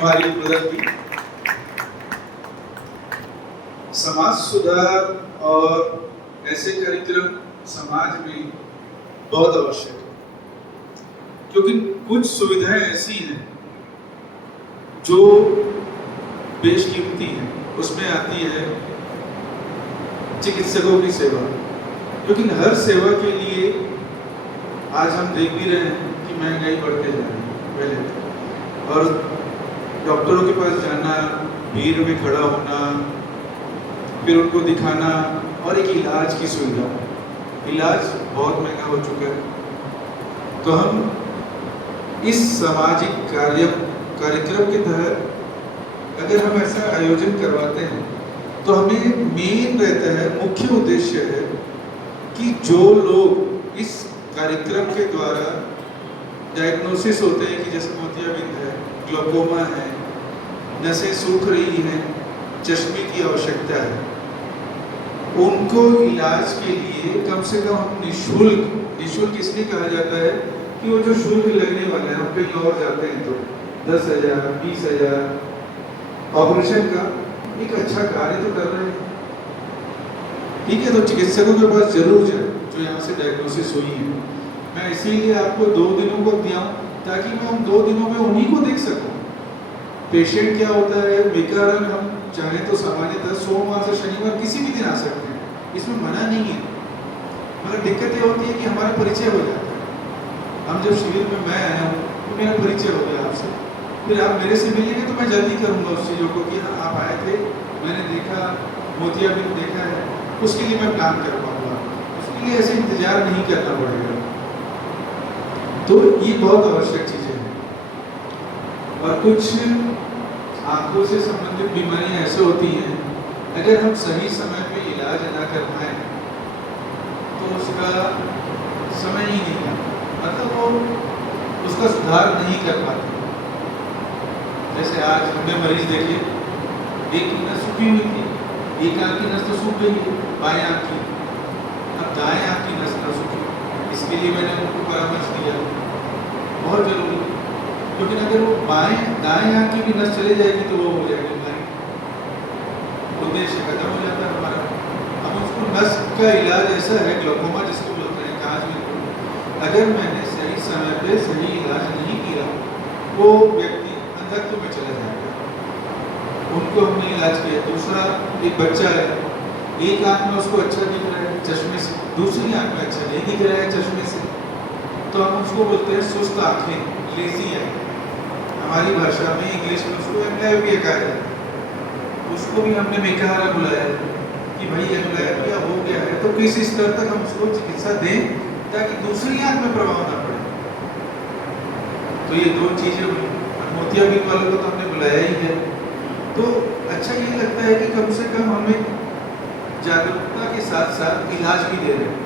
हमारी प्रगति, समाज सुधार और ऐसे कार्यक्रम समाज में बहुत आवश्यक है, क्योंकि कुछ सुविधाएं ऐसी हैं जो बेशकीमती हैं। उसमें आती है चिकित्सकों की सेवा, लेकिन हर सेवा के लिए आज हम देख भी रहे हैं कि महंगाई बढ़ते जा रही है पहले, और डॉक्टरों के पास जाना, भीड़ में खड़ा होना, फिर उनको दिखाना, और एक इलाज की सुविधा, इलाज बहुत महंगा हो चुका है। तो हम इस सामाजिक कार्यक्रम के तहत अगर हम ऐसा आयोजन करवाते हैं तो हमें मेन रहता है, मुख्य उद्देश्य है कि जो लोग इस कार्यक्रम के द्वारा डायग्नोसिस होते हैं कि जैसे मोतियाबिंद है, ग्लोकोमा है, नसें सूख रही हैं, चश्मे की आवश्यकता है, उनको इलाज के लिए कम से कम हम निःशुल्क इसलिए कहा जाता है कि वो जो शुल्क लगने वाला है, हम कहीं और जाते हैं तो 10,000 20,000 ऑपरेशन का एक अच्छा कार्य तो कर रहे हैं, ठीक है। तो चिकित्सकों के पास जरूर जाए जो यहाँ से डायग्नोसिस हुई है। मैं इसीलिए आपको 2 दिनों को दिया ताकि मैं उन 2 दिनों में उन्हीं को देख सकूं। पेशेंट क्या होता है, बेकार हम चाहें तो सामान्यतः सोमवार से शनिवार किसी भी दिन आ सकते हैं, इसमें मना नहीं है, मगर दिक्कत ये होती है कि हमारा परिचय हो जाता है। हम जब शिविर में मैं आया हूँ तो मेरा परिचय हो गया आपसे, फिर आप मेरे से मिलेंगे तो मैं जल्दी करूँगा उस चीज़ों को कि हाँ आप आए थे, मैंने देखा, मोतियाबिंद देखा है, उसके लिए मैं प्लान कर पाऊँगा, उसके लिए ऐसे इंतजार नहीं करना पड़ेगा। तो ये बहुत आवश्यक चीज़ें हैं। और कुछ आंखों से संबंधित बीमारियां ऐसे होती हैं, अगर हम सही समय पे इलाज ना कर पाए तो उसका समय ही नहीं आता, मतलब वो उसका सुधार नहीं कर पाते। जैसे आज हमने मरीज देखे, एक की नस सूखी हुई थी, एक आंख की नस तो सूख गई है, बाएं आंख की, अब दाएं आंख की नस न सूखी, इसके लिए मैंने उनको परामर्श दिया, बहुत जरूरी है। लेकिन अगर वो दाएं आंख की भी नस चली जाएगी तो वो हो जाएगी ब्लाइंड, उद्देश्य खत्म हो जाता है हमारा। हम उसको नस का इलाज ऐसा है, ग्लोकोमा जिसको बोलते हैं, कांच में अगर मैंने सही समय पे सही इलाज नहीं किया, वो व्यक्ति अंधत्व में चला जाएगा। उनको हमने इलाज किया। दूसरा, एक बच्चा है, एक आंख में उसको अच्छा दिख रहा है चश्मे से, दूसरी आंख में अच्छा नहीं दिख रहा है चश्मे से, तो हम उसको बोलते हैं सुस्त आंखें, लेजी है, हमारी भाषा में इंग्लिश में उसको एम्ब्लायोपिया कहा जाता है। उसको भी हमने बेकहारा बुलाया कि भाई एम्ब्लायोपिया हो गया है तो किस स्तर तक हम उसको चिकित्सा दें ताकि दूसरी आंख में प्रभाव ना पड़े। तो ये 2 चीजें हुई। मोतियाबिंद वालों को तो हमने बुलाया ही है। तो अच्छा ये लगता है कि कम से कम हमें जागरूकता के साथ साथ इलाज भी दे रहे हैं।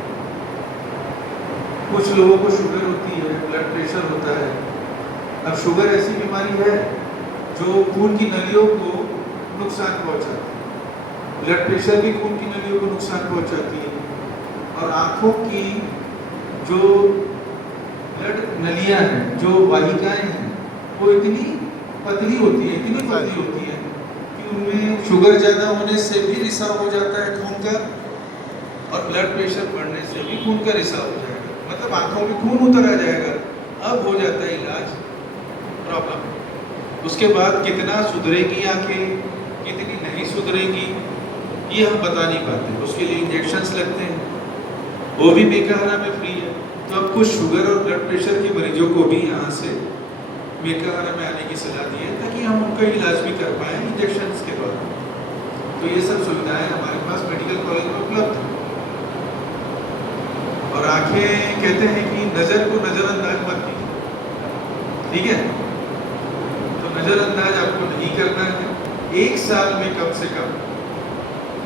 कुछ लोगों को शुगर होती है, ब्लड प्रेशर होता है। अब शुगर ऐसी बीमारी है जो खून की नलियों को नुकसान पहुंचाती है, ब्लड प्रेशर भी खून की नलियों को नुकसान पहुंचाती है, और आँखों की जो ब्लड नलियाँ हैं, जो वाहिकाएं हैं, वो इतनी पतली होती है कि उनमें शुगर ज़्यादा होने से भी रिसाव हो जाता है खून का, और ब्लड प्रेशर बढ़ने से भी खून का रिसाव हो जाएगा, मतलब आँखों में खून उतर आ जाएगा। अब हो जाता है इलाज प्रॉब्लम। उसके बाद कितना सुधरेगी आंखें, कितनी नहीं सुधरेगी, ये हम बता नहीं पाते। उसके लिए इंजेक्शंस लगते हैं, वो भी बेकहारा में फ्री है। तो अब कुछ शुगर और ब्लड प्रेशर के मरीजों को भी यहाँ से बेकहारा में आने की सलाह दी है ताकि हम उनका इलाज भी कर पाएँ इंजेक्शंस के द्वारा। तो ये सब सुविधाएं हमारे पास मेडिकल कॉलेज में उपलब्ध हैं। और आंखें कहते हैं कि नज़र को नज़रअंदाज मत कीजिए, ठीक है। तो नज़रअंदाज आपको नहीं करना है। 1 साल में कम से कम,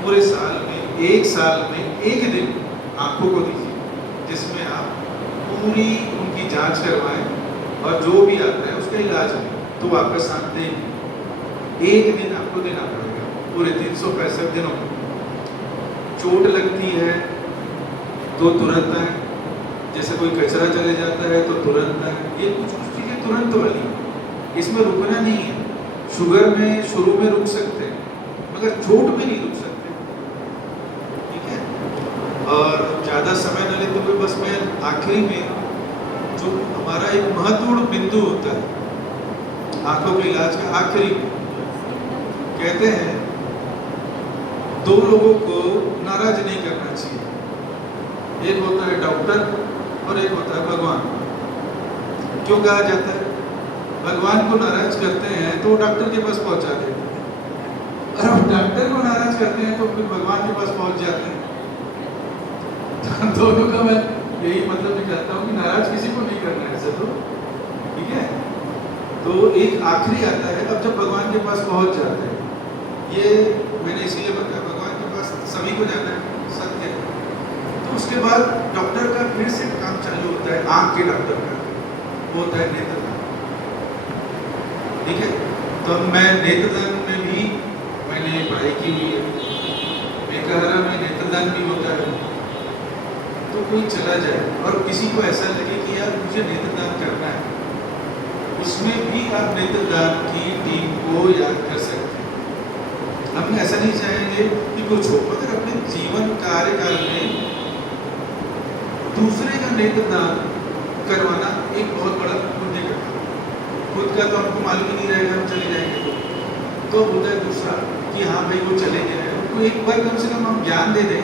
पूरे साल में 1 साल में 1 दिन आंखों को दीजिए जिसमें आप पूरी उनकी जांच करवाएं और जो भी आता है उसका इलाज लें, तो आपका साथ देंगे। 1 दिन आपको देना पड़ेगा पूरे 365 दिनों में। चोट लगती है तो तुरंत आए, जैसे कोई कचरा चले जाता है तो तुरंत आए, ये कुछ चीज़ें तुरंत वाली, इसमें रुकना नहीं है। शुगर में शुरू में रुक सकते हैं मगर चोट में नहीं रुक सकते, ठीक है। और ज़्यादा समय न लेते हुए बस मैं आखिरी में जो हमारा एक महत्वपूर्ण बिंदु होता है आंखों के इलाज का, आखिरी कहते हैं दो लोगों को नाराज नहीं करना चाहिए, एक होता है डॉक्टर और एक होता है भगवान। क्यों कहा जाता है? भगवान को नाराज करते हैं तो डॉक्टर के पास पहुंचा देते हैं, और अब डॉक्टर को नाराज करते हैं तो फिर भगवान के पास पहुंच जाते हैं। तो दोनों का मैं यही मतलब निकालता हूँ कि नाराज किसी को नहीं करना है ऐसे तो, ठीक है। तो एक आखिरी आता है, अब जब भगवान के पास पहुंच जाते हैं, ये मैंने इसीलिए बताया भगवान के पास सभी को जाना है, सत्य है। तो उसके बाद डॉक्टर का फिर से काम चालू होता है, आंख के डॉक्टर का, वो होता है नेत्रदान, ठीक है। तो मैं नेत्रदान में भी मैंने पढ़ाई की हुई है, मेकाहारा में नेत्रदान भी होता है। तो कोई चला जाए और किसी को ऐसा लगे कि यार मुझे नेत्रदान करना है, उसमें भी आप नेत्रदान की टीम को याद कर सकते हैं। हम ऐसा नहीं चाहेंगे कि कुछ हो, मगर अपने जीवन कार्यकाल में दूसरे का नेत्रदान करवाना एक बहुत बड़ा पुण्य का काम। खुद का तो हमको मालूम ही नहीं रहेगा, हम चले जाएंगे तो होता है दूसरा कि हाँ भाई वो चले गए, उनको एक बार कम से कम हम ज्ञान दे दें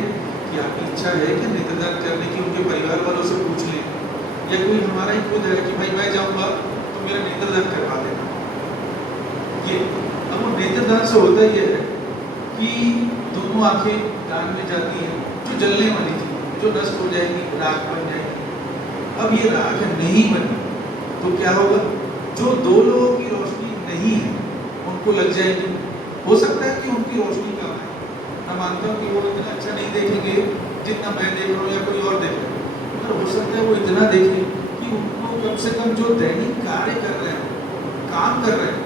कि आपकी इच्छा है कि नेत्रदान करने की, उनके परिवार वालों से पूछ लें, या कोई हमारा ही खुद है कि भाई मैं जाऊँगा तो मेरा नेत्रदान करवा देना। ये अब वो नेत्रदान से होता ये है कि दोनों आंखें दान में जाती हैं, जो जलने वाली थी, जो नष्ट हो जाएगी, राख बन जाएगी। अब ये राख नहीं बनी तो क्या होगा? जो दो लोगों की रोशनी नहीं है उनको लग जाएगी। हो सकता है कि उनकी रोशनी कम है, मैं मानता हूँ कि वो इतना अच्छा नहीं देखेंगे जितना मैं देख रहा हूँ या कोई और देख रहा है, पर हो सकता है वो इतना देखें कि उनको कम से कम जो दैनिक कार्य कर रहे हैं, काम कर रहे हैं,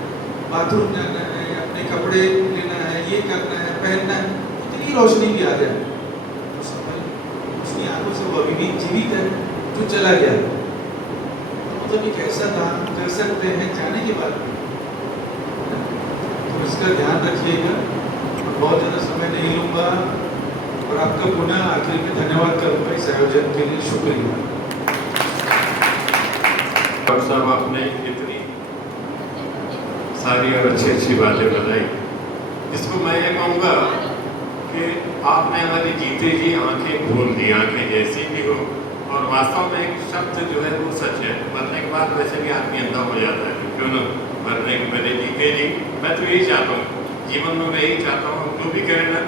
बाथरूम जाना है, अपने कपड़े लेना है, ये करना है, पहनना है, इतनी रोशनी भी आ जाए तो समझ उसकी आंखों से वो अभी भी जीवित है, जो चला गया। तो मतलब एक ऐसा दान कर सकते हैं जाने के बाद, तो इसका ध्यान रखिएगा। बहुत ज़्यादा समय नहीं लूँगा और आपका पुनः आखिर में धन्यवाद करूँगा इस आयोजन के लिए, शुक्रिया। डॉक्टर साहब आपने इतनी सारी और अच्छी अच्छी बातें बताई, इसको मैं ये कहूँगा कि आपने हमारी जीते जी आंखें खोल दी, आंखें जैसी भी हो। और वास्तव में एक शब्द जो है वो सच है, मरने के बाद वैसे भी आदमी अंधा हो जाता है, क्यों ना? मरने के पहले जीते जी, मैं तो यही चाहता हूँ जीवन में, मैं यही चाहता हूँ जो भी करें ना,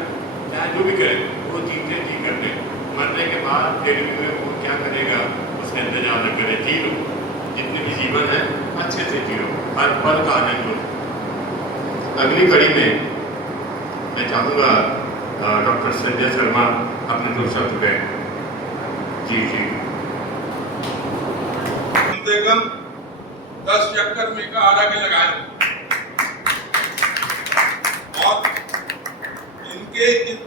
चाहे जो भी करें वो जीते जी कर ले। मरने के बाद फिर वो क्या करेगा उसका इंतजार न करे, जी लो, जितने भी जीवन है अच्छे से जियो, हर पल का आनंद लो। अगली कड़ी में मैं चाहूँगा डॉक्टर संजय शर्मा अपने 2 शब्द कहें। जी जी। कम से कम 10 चक्कर मेकाहारा के लगाए और इनके इस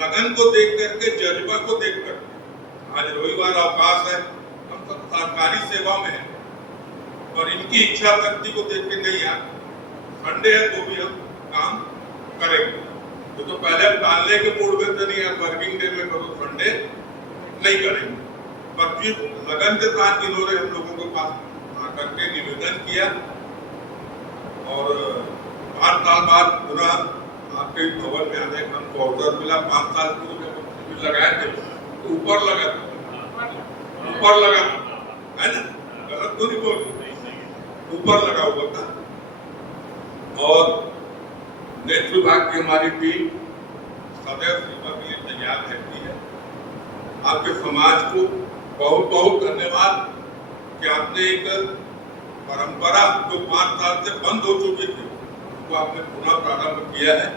लगन को देख करके, जज्बा को देख कर, आज रविवार अवकाश है, हम सब सरकारी सेवा में हैं, और इनकी इच्छा शक्ति को देख के नहीं यार संडे है तो भी हम काम करेंगे। तो पहले टालने के मूड में तो नहीं यार, वर्किंग डे में करो, संडे नहीं करेंगे। पर फिर लगन के साथ इन्होंने हम लोगों के पास आकर के निवेदन किया और 8 साल बाद पुनः आपके भवन में आने का हमको अवसर मिला। 5 साल पूर्व लगाए थे तो ऊपर लगा है ना, गलत तो नहीं बोल, ऊपर लगा हुआ था। और नेत्र विभाग की हमारी टीम सदैव सेवा के लिए तैयार रहती है। आपके समाज को बहुत बहुत धन्यवाद कि आपने एक परंपरा जो 5 साल से बंद हो चुकी थी उसको आपने पुनः प्रारंभ किया है।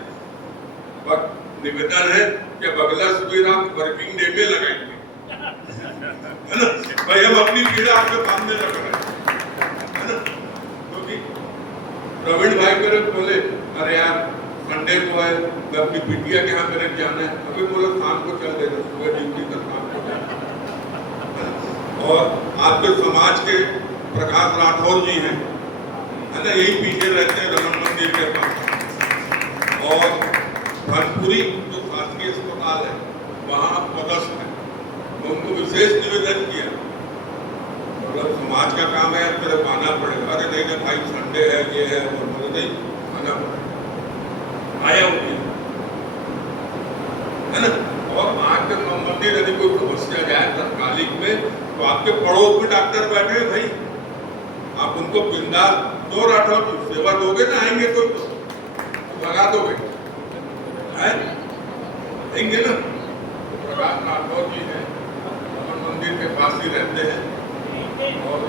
पर निवेदन है कि अगला शिविर आप वर्किंग डे में लगाएंगे, है ना भाई, हम अपनी पीड़ा आपके सामने रख रहे हैं, है ना। क्योंकि प्रवीण भाई मेरे बोले अरे यार संडे को है, मैं अपनी बिटिया के यहाँ मेरे जाना है, अभी बोला शाम को चल देना, सुबह ड्यूटी का काम हो जाए। और आपके समाज के प्रकाश राठौर जी हैं, है ना, यही पीछे रहते हैं, रमन मंदिर के पास और भनपुरी जो शासकीय अस्पताल है वहाँ आप पदस्थ हैं। तो उनको विशेष निवेदन किया, मतलब समाज का काम है, तेरे आना पड़ेगा। अरे नहीं ना भाई, संडे है, ये है, और बोले नहीं आना पड़ेगा। आया उनकी, है ना। और वहाँ के मंदिर यदि कोई समस्या जाए तत्कालिक में, तो आपके पड़ोस में डॉक्टर बैठे हैं भाई, आप उनको बिंदास 2 राठौर सेवा दोगे ना, आएंगे कोई तो भगा दोगे, है देंगे ना। प्रकाश राठौर जी हैं, मंदिर के पास ही रहते हैं और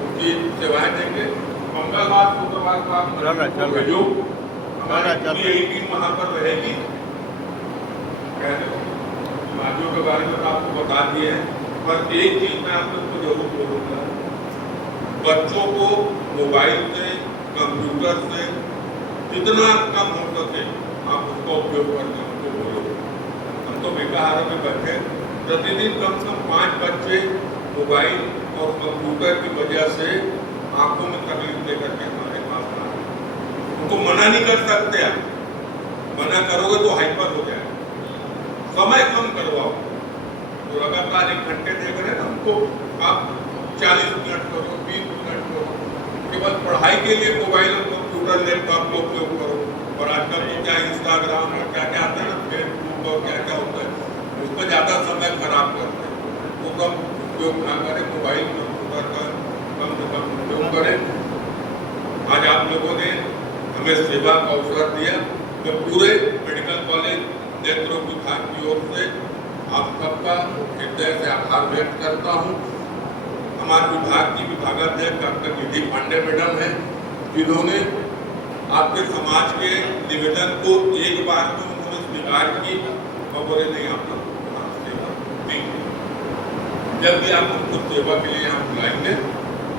उनकी सेवाएं देंगे। मंगलवार शुक्रवार को आप भेजो, हमारी यही टीम वहाँ पर रहेगी। बीमारियों के बारे में तो आपको बता दिए हैं, पर एक चीज मैं आप लोग को जरूर बोलूँगा, बच्चों को मोबाइल से, कंप्यूटर से जितना कम हो सके आप उसका उपयोग करना उनको बोलो। हम तो बेकार में बैठे, प्रतिदिन कम से कम 5 बच्चे मोबाइल और कंप्यूटर की वजह से आंखों में तकलीफ लेकर के हमारे पास आ रहे हैं। उनको मना नहीं कर सकते आप, मना करोगे तो हाइपर हो जाए। समय कम करवाओ, तो लगातार 1 घंटे देख रहे हैं ना, हमको आप 40 मिनट करो, 20 मिनट करो, केवल पढ़ाई के लिए मोबाइल और कंप्यूटर लैपटॉप का उपयोग करो। और आजकल तो क्या इंस्टाग्राम और क्या क्या आते हैं ना, फेसबुक और क्या क्या होता है, उस पर ज़्यादा समय खराब करते हैं। वो कम उपयोग ना करें, मोबाइल कंप्यूटर का कम से कम उपयोग करें। आज आप लोगों ने हमें सेवा का अवसर दिया, मैं पूरे मेडिकल कॉलेज नेत्र विभाग की ओर से आप सबका हृदय से आभार व्यक्त करता हूँ। हमारे विभाग की विभागाध्यक्ष डॉक्टर निधि पांडे मैडम है, जिन्होंने आपके समाज के निवेदन को एक बार में उन्होंने स्वीकार की और बोले नहीं आप लोग सेवा देंगे। जब भी आप उनको सेवा के लिए यहाँ बुलाएंगे,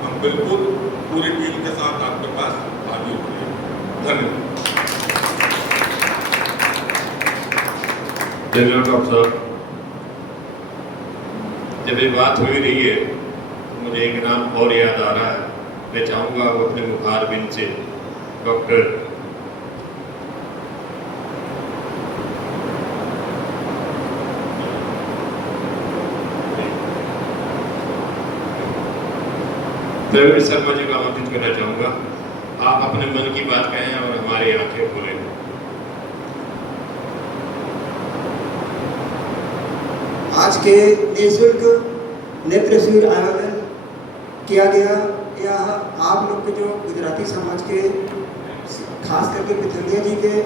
हम बिल्कुल पूरी टीम के साथ आपके पास हाजिर होंगे। धन्यवाद। धन्यवाद डॉक्टर साहब। जब ये बात हो ही रही है, मुझे एक नाम और याद आ रहा है। मैं चाहूँगा वो अपने मुखारबिंद से डॉक्टर प्रवीण शर्मा जी को आमंत्रित करना चाहूँगा। आप अपने मन की बात कहें और हमारी आंखें खोलें। आज के निःशुल्क नेत्र शिविर आयोजन किया गया, यह आप लोग के जो गुजराती समाज के खास करके पिथलिया जी के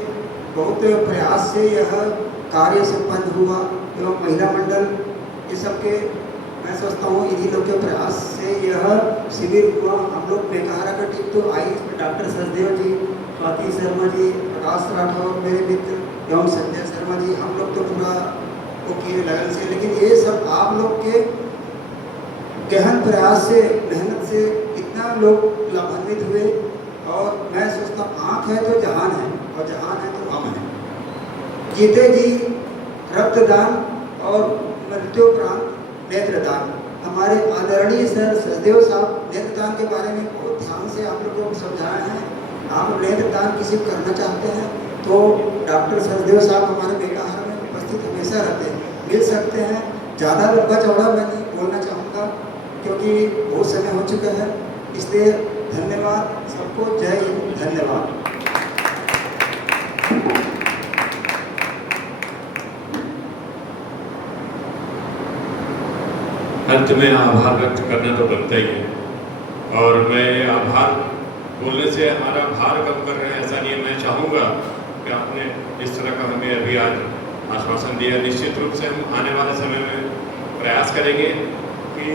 बहुत प्रयास से यह कार्य संपन्न हुआ एवं महिला मंडल ये सब के मैं सोचता हूँ इन्हीं लोग के प्रयास से यह शिविर हुआ। हम लोग बेकहारा का टीम तो आई, इसमें डॉक्टर सचदेव जी, स्वाति शर्मा जी, प्रकाश राठौर मेरे मित्र एवं संजय शर्मा जी, हम लोग तो पूरा वो किए लगन से। लेकिन ये सब आप लोग के गहन प्रयास से, मेहनत से इतना लोग लाभान्वित हुए। और मैं सोचता हूँ आँख है तो जहान है और जहान है तो हम है। जीते जी रक्तदान और मृत्युपरांत नेत्रदान। हमारे आदरणीय सर सचदेव साहब नेत्रदान के बारे में बहुत ध्यान से आप लोगों को समझाए हैं। आप नेत्रदान किसी को करना चाहते हैं तो डॉक्टर सचदेव साहब हमारे बेकहारा में उपस्थित हमेशा रहते हैं, मिल सकते हैं। ज़्यादा लंबा चौड़ा मैं नहीं बोलना चाहूँगा क्योंकि बहुत समय हो चुका है, इसलिए धन्यवाद सबको। जय हिंद, धन्यवाद। अंत में आभार व्यक्त करना तो बनता ही है, और मैं आभार बोलने से हमारा भार कम कर रहे हैं ऐसा नहीं है। मैं चाहूँगा कि आपने इस तरह का हमें अभी आज आश्वासन दिया। निश्चित रूप से हम आने वाले समय में प्रयास करेंगे कि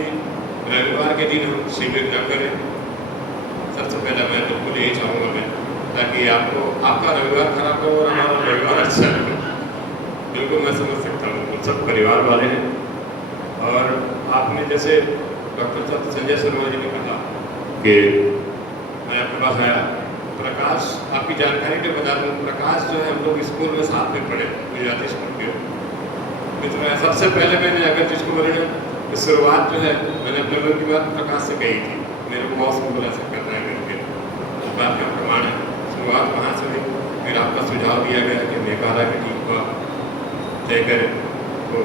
रविवार के दिन हम शिविर न करें। सबसे पहले मैं बिल्कुल यही चाहूँगा मैं, ताकि आपको आपका रविवार खराब हो और हमारा रविवार अच्छा हो। बिल्कुल मैं समझ सकता हूँ, सब परिवार वाले हैं। और आपने जैसे डॉक्टर संजय शर्मा जी ने कहा कि मैं आपके पास आया, प्रकाश आपकी जानकारी के बता दूँ, प्रकाश जो है हम लोग स्कूल में साथ में पढ़े, गुजराती स्कूल के मित्र हैं। सबसे पहले मैंने अगर जिसको बोले ना शुरुआत जो है मैंने अपने मन की बात प्रकाश से कही थी। मेरे को बहुत सिंपल ऐसा करना है करके, बात का प्रमाण है। दिया गया कि मेकारा की टीम का तय करें, तो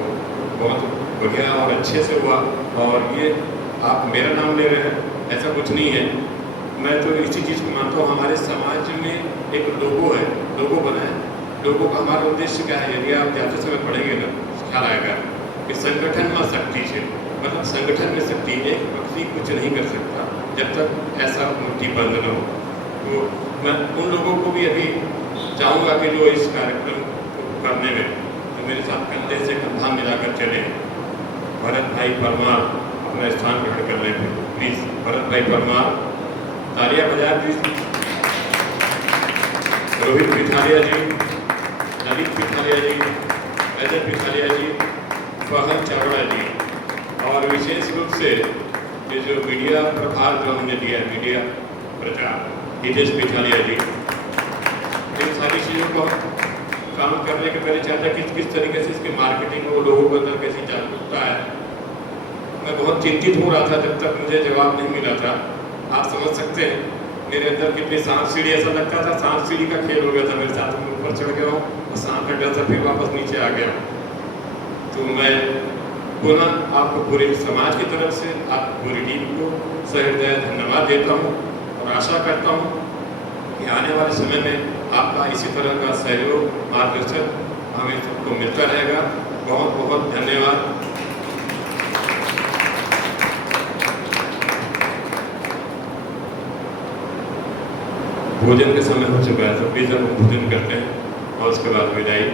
बहुत बढ़िया और अच्छे से हुआ। और ये आप मेरा नाम ले रहे हैं, ऐसा कुछ नहीं है। मैं तो इसी चीज़ को मानता हूँ, हमारे समाज में एक लोगो है, लोगो बना है। लोगों का हमारा उद्देश्य क्या है, यदि आप जाते समय पढ़ेंगे ना, ख्याल आएगा कि संगठन में शक्ति है, मतलब संगठन में शक्ति। एक व्यक्ति कुछ नहीं कर सकता जब तक ऐसा मुट्ठी बंद न हो। तो मैं उन लोगों को भी अभी चाहूँगा कि जो इस कार्यक्रम को करने में तो मेरे साथ कंधे से कंधा मिलाकर चले। भरत भाई परमार अपना स्थान ग्रहण कर लें प्लीज़। भरत भाई परमार, तालियां बजाएं प्लीज। रोहित पिठालिया जी, ललित पिठालिया जी, अजय पिठालिया जी, फहद चावड़ा जी, और विशेष रूप से ये जो मीडिया प्रभार जो हमने दिया, मीडिया प्रचार, हितेश पिठालिया जी। इन सारी चीज़ों को काम करने के पहले चाहता किस तरीके से इसकी मार्केटिंग हो, लोगों के अंदर कैसी जागरूकता है। मैं बहुत चिंतित हो रहा था जब तक मुझे जवाब नहीं मिला था। आप समझ सकते हैं मेरे अंदर कितनी सांप सीढ़ी, ऐसा लगता था सांप सीढ़ी का खेल हो गया था मेरे साथ। मैं ऊपर चढ़ गया हूँ और सांप का डर था, फिर वापस नीचे आ गया। तो मैं पुनः आपको पूरे समाज की तरफ से, आप पूरी टीम को सहृदय धन्यवाद देता हूँ और आशा करता हूँ कि आने वाले समय में आपका इसी तरह का सहयोग, मार्गदर्शन हमें सबको मिलता रहेगा। बहुत बहुत धन्यवाद। भोजन का समय हो चुका है, तो प्लीज हम भोजन करते हैं और उसके बाद विदाई।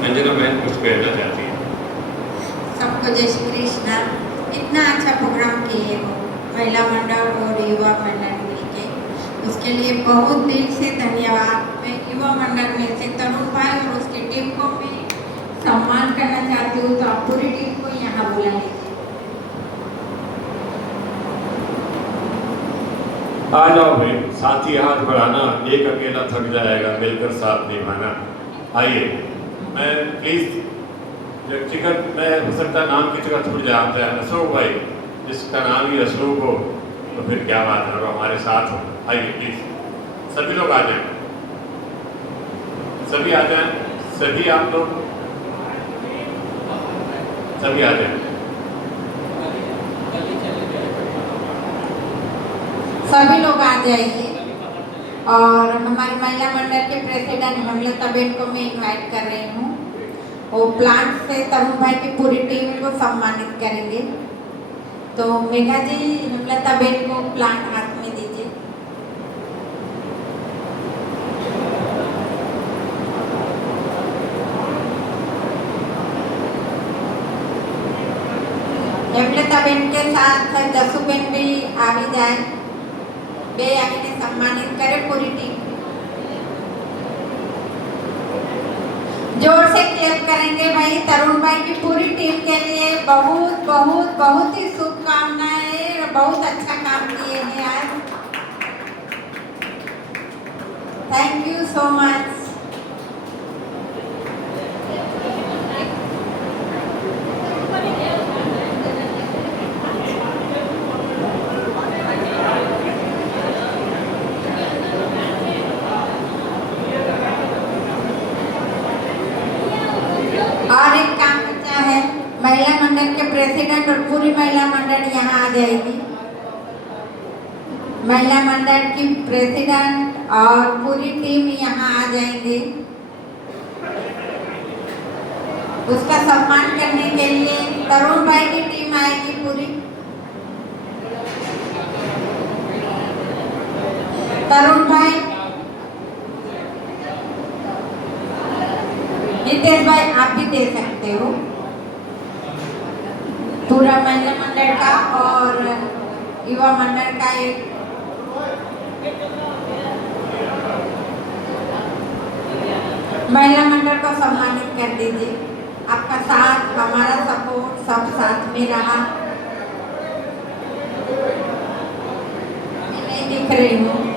अंजना बहन कुछ कहना चाहती है। सबको जय श्री कृष्णा। इतना अच्छा प्रोग्राम किए हो महिला मंडल और युवा मंडल मिलके, उसके लिए बहुत दिल से धन्यवाद। मैं युवा मंडल में से तरुण भाई और उसकी टीम को मैं सम्मान करना चाहती हूँ, तो आप पूरी टीम को यहाँ बुला लीजिए। आ जाओ भाई, साथी हाथ बढ़ाना, एक अकेला थक जाएगा, मिलकर साथ निभाना। आइए, मैं प्लीज व्यक्तिगत, मैं हो सकता नाम की जगह छूट जाता है। अशोक भाई, जिसका नाम ही अशोक हो तो फिर क्या बात है, हमारे साथ हो। आइए प्लीज, सभी लोग आ जाएं, सभी आ जाएं, सभी आप लोग सभी आ जाएं। सभी लोग आ जाइए। और हमारे महिला मंडल के प्रेसिडेंट हेमलता बेन को मैं इनवाइट कर रही हूँ। वो प्लांट से तरुण भाई की पूरी टीम को सम्मानित करेंगे। तो मेघा जी हेमलता बेन को प्लांट हाथ में दीजिए। हेमलता बेन के साथ जसू बेन भी आ भी जाए, वे आगे सम्मानित करे पूरी टीम। जोर से क्लैप करेंगे भाई। तरुण भाई की पूरी टीम के लिए बहुत बहुत बहुत ही शुभकामनाएं। बहुत अच्छा काम किए हैं आज। Thank you so much. और एक काम बचा है, महिला मंडल के प्रेसिडेंट और पूरी महिला मंडल यहाँ आ जाएगी। महिला मंडल की प्रेसिडेंट और पूरी टीम यहाँ आ जाएंगे। उसका सम्मान करने के लिए तरुण भाई की टीम आएगी पूरी। तरुण भाई, हितेश भाई आप भी दे सकते हो। पूरा महिला मंडल का और युवा मंडल का एक महिला मंडल को सम्मानित कर दीजिए। आपका साथ, हमारा सपोर्ट सब साथ में रहा। मैं नहीं दिख रही हूँ।